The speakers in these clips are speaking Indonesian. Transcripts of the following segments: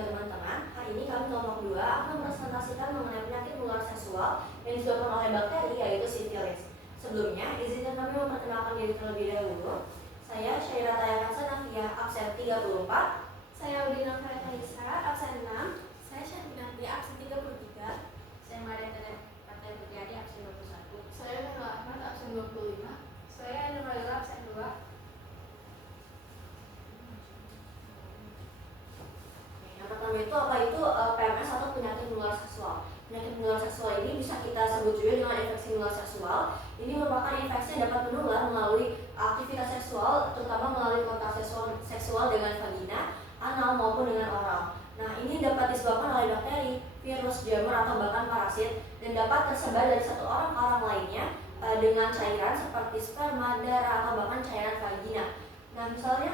juga teman-teman. Hari ini kami kelompok 2 akan mempresentasikan mengenai penyakit menular seksual yang disebabkan oleh bakteri, yaitu sifilis. Sebelumnya, izinkan kami memperkenalkan diri terlebih dahulu. Saya Syaira Tayakan Sanafia, absen 34. Saya Udina Farhanisa, absen 6. Saya Syanti Nadia, absen 33. Saya Maria Partai Putriadi, absen 21. Saya Nurul Ahmad, absen 25. Saya Nurul, absen 2. Yang pertama itu apa itu PMS atau penyakit menular seksual. Penyakit menular seksual ini bisa kita sebut juga dengan infeksi menular seksual. Ini merupakan infeksi yang dapat menular melalui aktivitas seksual, terutama melalui kontak seksual dengan vagina, anal maupun dengan oral. Nah, ini dapat disebabkan oleh bakteri, virus, jamur atau bahkan parasit, dan dapat tersebar dari satu orang ke orang lainnya dengan cairan seperti sperma, darah atau bahkan cairan vagina. Nah, misalnya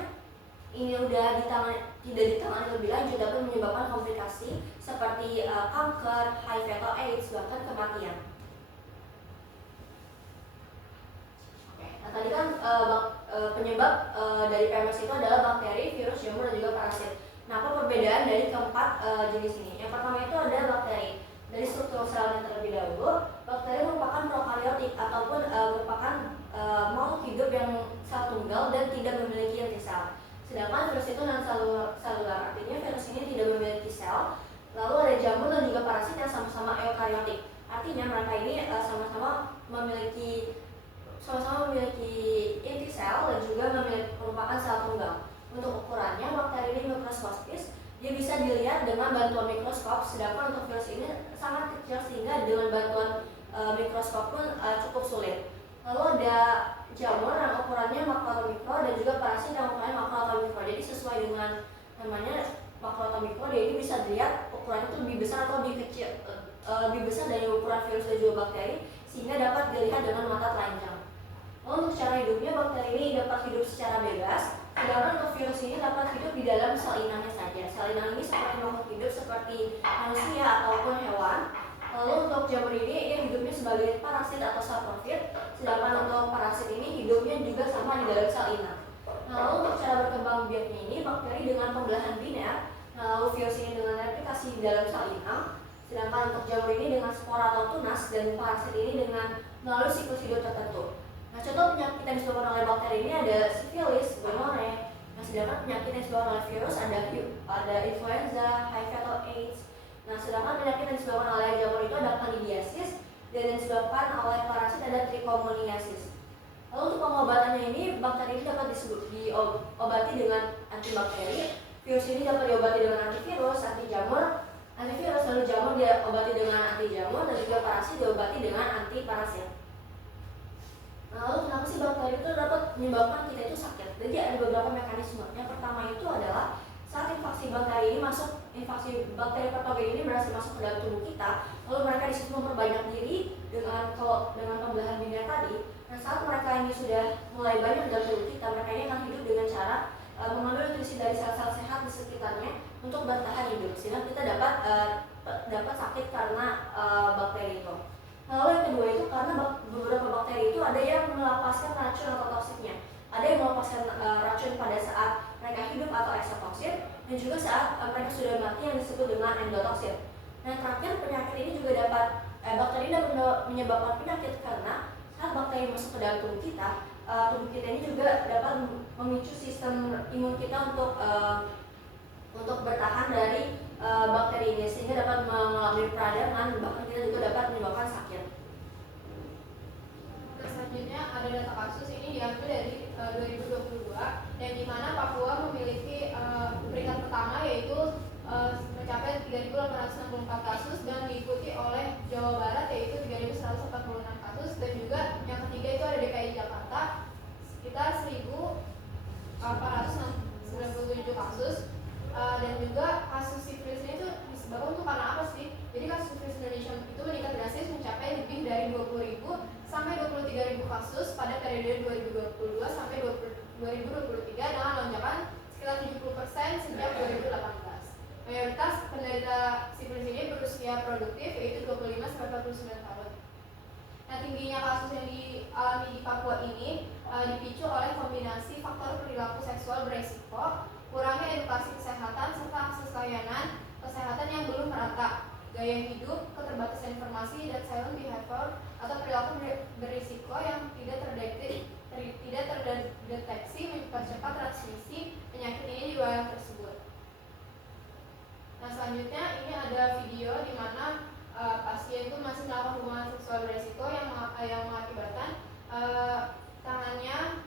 ini tidak ditangani lebih lanjut dapat menyebabkan komplikasi seperti kanker, HIV atau AIDS, bahkan kematian. Nah, tadi kan penyebab dari PMS itu adalah bakteri, virus, jamur, dan juga parasit. Nah, apa perbedaan dari keempat jenis ini? Yang pertama itu adalah bakteri. Dari struktur selnya terlebih dahulu, bakteri merupakan prokariotik ataupun merupakan makhluk hidup yang sel tunggal dan tidak memiliki inti sel. Sedangkan virus itu non selular, artinya virus ini tidak memiliki sel. Lalu ada jamur dan juga parasit yang sama-sama eukariotik. Artinya mereka ini sama-sama memiliki inti sel dan juga merupakan sel tunggal. Untuk ukurannya, bakteri ini mikroskopis, dia bisa dilihat dengan bantuan mikroskop, sedangkan untuk virus ini sangat kecil sehingga dengan bantuan mikroskop pun cukup sulit. Lalu ada jamur yang ukurannya makro atau mikro dan juga parasit yang ukurannya makro atau mikro. Jadi sesuai dengan namanya makro atau mikro, dia ini bisa dilihat ukurannya itu lebih besar atau lebih kecil, lebih besar dari ukuran virus dan juga bakteri, sehingga dapat dilihat dengan mata telanjang. Lalu untuk cara hidupnya, bakteri ini dapat hidup secara bebas, sedangkan untuk virus ini dapat hidup di dalam sel inangnya saja. Sel inang ini seperti makhluk hidup seperti manusia ataupun hewan. Lalu untuk jamur ini dia hidupnya sebagai parasit atau saprofit, sedangkan untuk parasit ini hidupnya juga sama di dalam sel inang. Nah, lalu untuk cara berkembang biaknya ini, bakteri dengan pembelahan biner, lalu virus ini dengan replikasi di dalam sel inang, sedangkan untuk jamur ini dengan spora atau tunas, dan parasit ini dengan melalui siklus hidup tertentu. Nah, contoh penyakit yang disebabkan oleh bakteri ini ada sifilis, gonorrhea. Nah, sedangkan penyakit yang disebabkan oleh virus ada influenza, HIV atau AIDS. Nah, sedangkan penyakit yang disebabkan oleh jamur itu ada candidiasis, dan yang disebabkan oleh parasit ada trichomoniasis. Lalu untuk pengobatannya ini, bakteri ini dapat diobati dengan antibakteri, virus ini dapat diobati dengan antivirus, lalu jamur diobati dengan antijamur, dan juga parasit diobati dengan antiparasit. Nah, lalu kenapa sih bakteri itu dapat menyebabkan kita itu sakit? Jadi ada beberapa mekanisme. Yang pertama itu adalah saat infeksi bakteri patogen ini berhasil masuk ke dalam tubuh kita, lalu mereka disitu memperbanyak diri dengan pembelahan biner tadi. Nah, saat mereka ini sudah mulai banyak dalam tubuh kita, mereka ini akan hidup dengan cara mengambil nutrisi dari sel-sel sehat di sekitarnya untuk bertahan hidup, sehingga kita dapat sakit karena bakteri itu. Lalu yang kedua itu karena beberapa bakteri itu ada yang melepaskan racun atau toksiknya. Ada yang melepaskan racun pada saat mereka hidup atau eksotoksin, dan juga saat mereka sudah mati yang disebut dengan endotoksin. Nah, terakhir penyakit ini juga bakteri dapat menyebabkan penyakit karena saat bakteri masuk ke dalam tubuh kita ini juga dapat memicu sistem imun kita untuk bertahan dari bakteri ini, sehingga dapat mengalami peradangan, bahkan kita juga dapat menyebabkan sakit. Selanjutnya ada data kasus ini diambil dari 2022, dan di mana Papua memiliki peringkat pertama yaitu mencapai 3.864 kasus, dan diikuti oleh Jawa Barat yaitu 3.146 kasus, dan juga yang ketiga itu ada DKI Jakarta sekitar 1.897 kasus. Dan juga kasus sifilis ini tuh disebabkan tuh karena apa sih? Jadi kasus sifilis Indonesia itu meningkat drastis mencapai lebih dari 20.000 sampai 23.000 kasus pada periode 2022 sampai 2023 dengan lonjakan sekitar 70% sejak 2018. Mayoritas penderita sifilis ini berusia produktif yaitu 25 sampai 49 tahun. Nah, tingginya kasus yang dialami di Papua ini dipicu oleh kombinasi faktor perilaku seksual beresiko, kurangnya edukasi kesehatan, serta akses layanan Nah selanjutnya ini ada video di mana pasien itu masih melakukan hubungan seksual beresiko yang mengakibatkan tangannya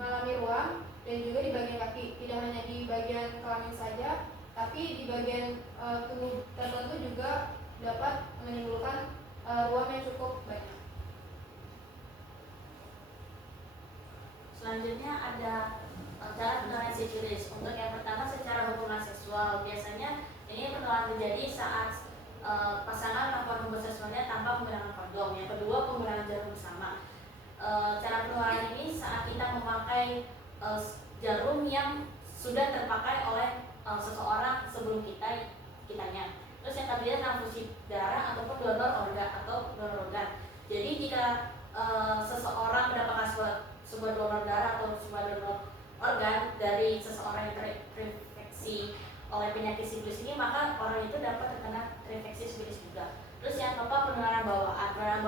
mengalami ruam dan juga di bagian kaki. Tidak hanya di bagian kelamin saja, tapi di bagian tubuh tertentu juga dapat menimbulkan ruam yang cukup banyak. Selanjutnya ada cara penularan sifilis. Untuk yang pertama secara hubungan seksual. Biasanya ini penularan terjadi saat pasangan melakukan hubungan seksualnya tanpa menggunakan kondom. Yang kedua penggunaan jarum bersama. Cara penularan ini saat kita memakai jarum yang sudah terpakai oleh seseorang sebelum kitanya. Terus yang ketiga transfusi darah ataupun donor organ. Jadi jika seseorang mendapatkan sebuah donor darah atau sebuah donor organ dari seseorang yang terinfeksi oleh penyakit sifilis ini, maka orang itu dapat terkena terinfeksi sifilis juga. Terus yang keempat penularan bawaan. Penularan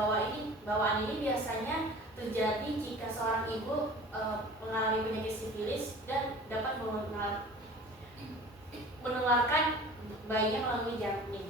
bawaan ini biasanya terjadi jika seorang ibu mengalami penyakit sifilis dan dapat menularkan bayinya melalui janin.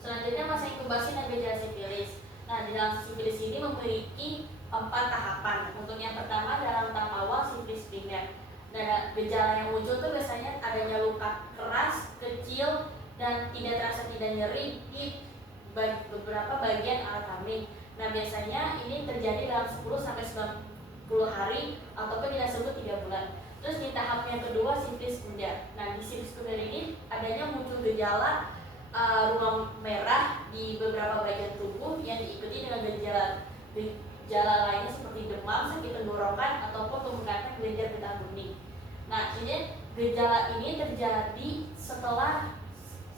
Selanjutnya masa inkubasi dan gejala sifilis. Nah, di dalam sifilis ini memiliki 4 tahapan. Untuk yang pertama dalam tahap awal sifilis primer. Dan gejala yang muncul itu biasanya adanya luka keras, kecil, dan tidak nyeri di beberapa bagian alat kelamin. Nah, biasanya ini terjadi dalam 10-90 hari ataupun tidak sebut 3 bulan. Terus di tahap yang kedua sifilis sekunder. Nah, di sifilis sekunder ini adanya muncul gejala ruam merah di beberapa bagian tubuh yang diikuti dengan gejala lainnya seperti demam, sakit tenggorokan, ataupun kemudian kelenjar getah bening. Nah, ini gejala ini terjadi setelah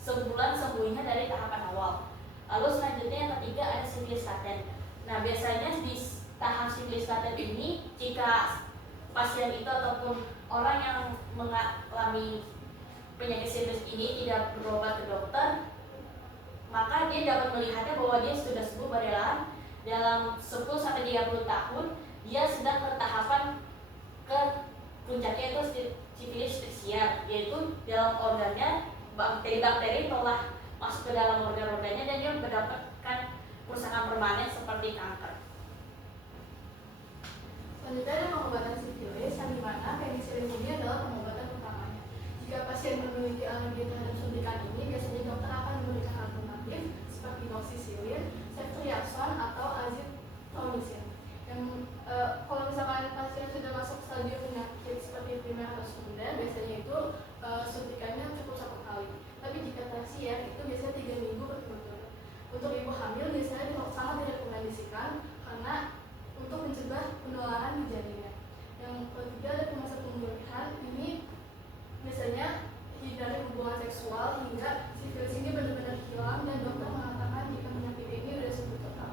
sebulan sembuhnya dari tahapan awal. Lalu selanjutnya yang ketiga ada sifilis laten. Nah, biasanya di tahap sifilis laten ini jika pasien itu ataupun orang yang mengalami penyakit sifilis ini tidak berobat ke dokter, maka dia dapat melihatnya bahwa dia sudah sembuh perlahan dalam 10-30 tahun. Dia sedang ke tahapan ke puncaknya itu sifilis tersier, yaitu dalam organnya bakteri-bakteri telah masuk ke dalam organ-organnya dan dia mendapatkan kerusakan permanen seperti kanker. Selanjutnya ada pengobatan sifilis yang dimana penisilin ini adalah pengobatan utamanya. Jika pasien memiliki alergi terhadap suntikan ini, biasanya dokter akan memberikan alternatif seperti doxycycline, ceftriaxone, atau azithromycin. Kalau misalkan pasien sudah masuk stadium penyakit seperti primer atau sekunder, biasanya itu suntikannya cukup 1 kali. Tapi jika tersier itu biasanya 3 minggu berturut-turut. Untuk ibu hamil biasanya sangat direkomendasikan karena untuk mencegah penularan di janinnya. Yang ketiga ada masa pemulihan. Ini biasanya hindari hubungan seksual hingga sifilis ini benar-benar hilang dan dokter mengatakan jika penyakit ini sudah sembuh total.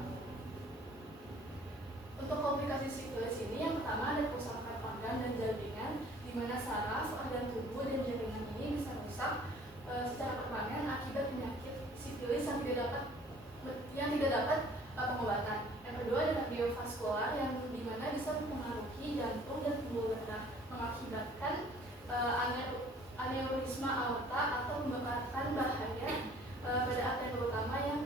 Untuk komplikasi sifilis ini yang pertama ada kerusakan organ dan jaringan, di mana saraf, organ tubuh dan jaringan ini bisa rusak secara permanen akibat penyakit sifilis yang tidak dapat pengobatan. Yang kedua ada kardiovaskular yang dimana bisa mempengaruhi jantung dan pembuluh darah, mengakibatkan aneurisma aorta atau pembengkakan bahaya pada arteria utama yang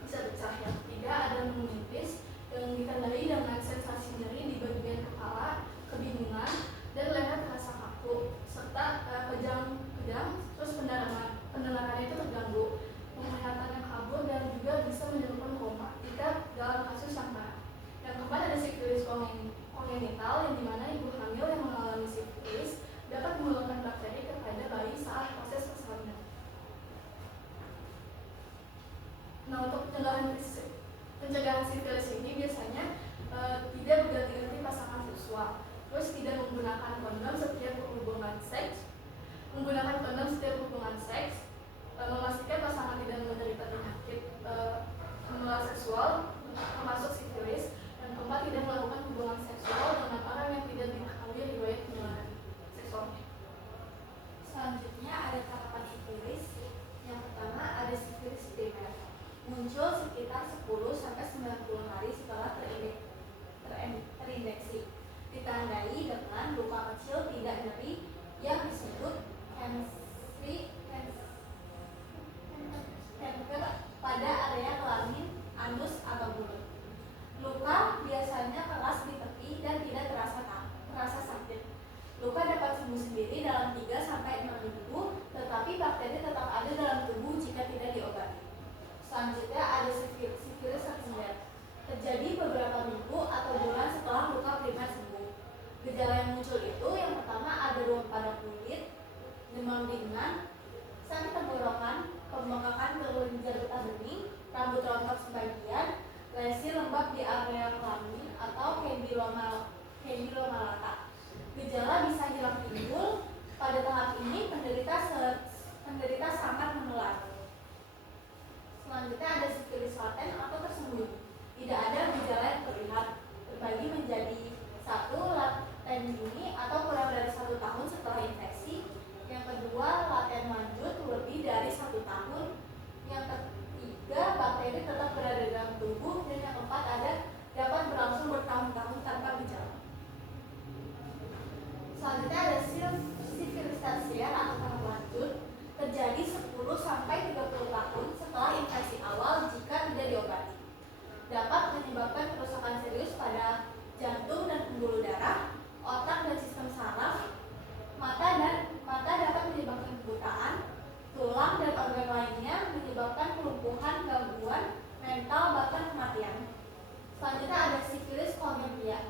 bisa pecah. Yang ketiga ada meningitis yang ditandai dengan sensasi nyeri di bagian kepala, kebingungan, dan leher terasa kaku, serta kejang-kejang, terus pendengarannya itu terganggu, penglihatan yang kabur, dan juga bisa menyebabkan koma jika dalam kasus yang parah. Yang keempat ada sifilis kongenital yang dimana ibu hamil yang mengalami sifilis dapat mengeluarkan bakteri kepada bayi saat proses persalinan. Nah, untuk pencegahan sifilis ini biasanya tidak berganti-ganti pasangan seksual, terus tidak menggunakan kondom setiap hubungan seks, memastikan pasangan tidak menderita penyakit menular seksual termasuk sifilis, dan keempat tidak melakukan hubungan seksual dengan orang yang tidak diketahui riwayat penyakit seksualnya. Selanjutnya ada tahapan sifilis. Yang pertama ada sifilis primer, muncul sekitar 10-90 hari setelah terinfeksi, ditandai dengan luka kecil tidak nyeri yang disebut Tetapi bakteri tetap ada dalam tubuh jika tidak diobati. Selanjutnya ada sifilis sekunder. Terjadi beberapa minggu atau bulan setelah luka primer sembuh. Gejala yang muncul itu yang pertama ada ruam pada kulit, demam ringan, sakit tenggorokan, pembengkakan kelenjar getah bening, rambut rontok sebagian, lesi lembab di area kelamin atau hebilomalata. Gejala bisa hilang timbul. Pada tahap ini penderita sangat menular. Selanjutnya ada sifilis laten atau tersembunyi. Tidak ada gejala yang terlihat, terbagi menjadi 1. Laten dini atau kurang dari 1 tahun setelah infeksi. Yang kedua, laten lanjut lebih dari 1 tahun. Yang ketiga, bakteri tetap berada dalam tubuh. Dan yang keempat dapat berlangsung bertahun-tahun tanpa gejala. Selanjutnya ada sifilis tersier atau tahap lanjut, terjadi 10-30 tahun setelah infeksi awal jika tidak diobati. Dapat menyebabkan kerusakan serius pada jantung dan pembuluh darah, otak dan sistem saraf, mata dapat menyebabkan kebutaan, tulang dan organ lainnya, menyebabkan kelumpuhan, gangguan mental, bahkan kematian. Selanjutnya ada sifilis kongenital,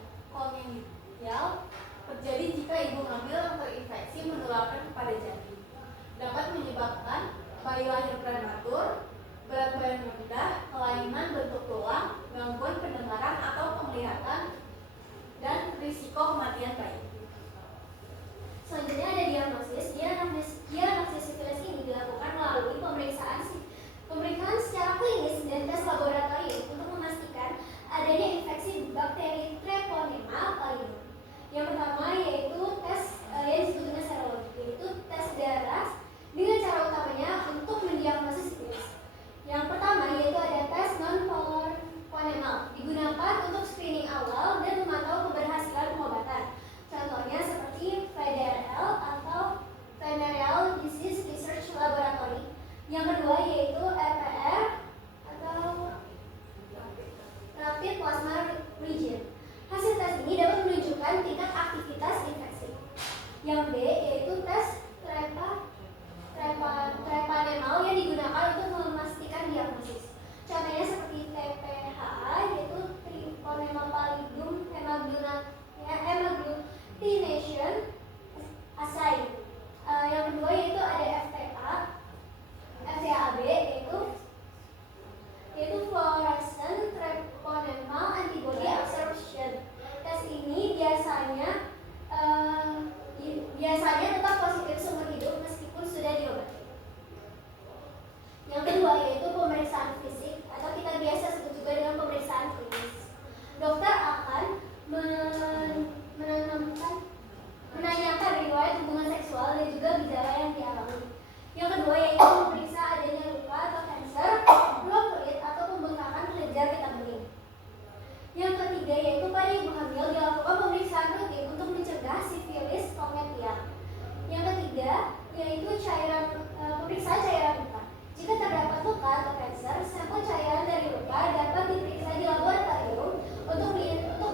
terjadi jika ibu hamil yang terinfeksi menularkan kepada janin. Dapat menyebabkan bayi lahir prematur, berat badan rendah, kelainan bentuk tulang, gangguan pendengaran atau penglihatan, dan risiko kematian bayi. Selanjutnya ada diagnosis. Diagnosis sifilis ini dilakukan melalui pemeriksaan secara klinis dan tes laboratorium untuk memastikan adanya infeksi bakteri Treponema pallidum. Yang pertama yaitu tes yang disebut dengan serologi, yaitu tes darah dengan cara utamanya untuk mendiagnosis sifilis. Yang pertama yaitu ada tes non-polar ponemal, digunakan untuk screening awal dan memantau keberhasilan pengobatan. Contohnya seperti VDRL atau Venereal Disease Research Laboratory. Yang kedua yaitu RPR atau Rapid Plasma Region. Hasil tes ini dapat menunjukkan tingkat aktivitas infeksi. Yang B yaitu tes treponemal yang digunakan untuk memastikan diagnosis. Contohnya seperti TPH yaitu Treponema pallidum hemagglutination assay. Yang kedua yaitu ada FTAB yaitu fluorescent treponemal antibody absorption. Tes ini biasanya tetap positif seumur hidup meskipun sudah diobati. Yang kedua yaitu pemeriksaan fisik atau kita biasa sebut juga dengan pemeriksaan klinis. Dokter akan menanyakan riwayat hubungan seksual dan juga gejala yang dialami. Yang kedua yaitu memeriksa adanya luka atau kanker, luka kulit atau pembengkakan kelenjar getah bening. Yang ketiga yaitu pada ibu hamil dilakukan pemeriksaan rutin untuk mencegah sifilis kongenital. Yang ketiga yaitu pemeriksaan cairan luka. Jika terdapat luka atau kanker, sampel cairan dari luka dapat diperiksa di laboratorium untuk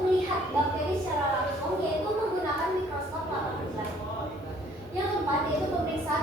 melihat bakteri secara langsung, yaitu menggunakan mikroskop lapangan. Yang keempat yaitu pemeriksaan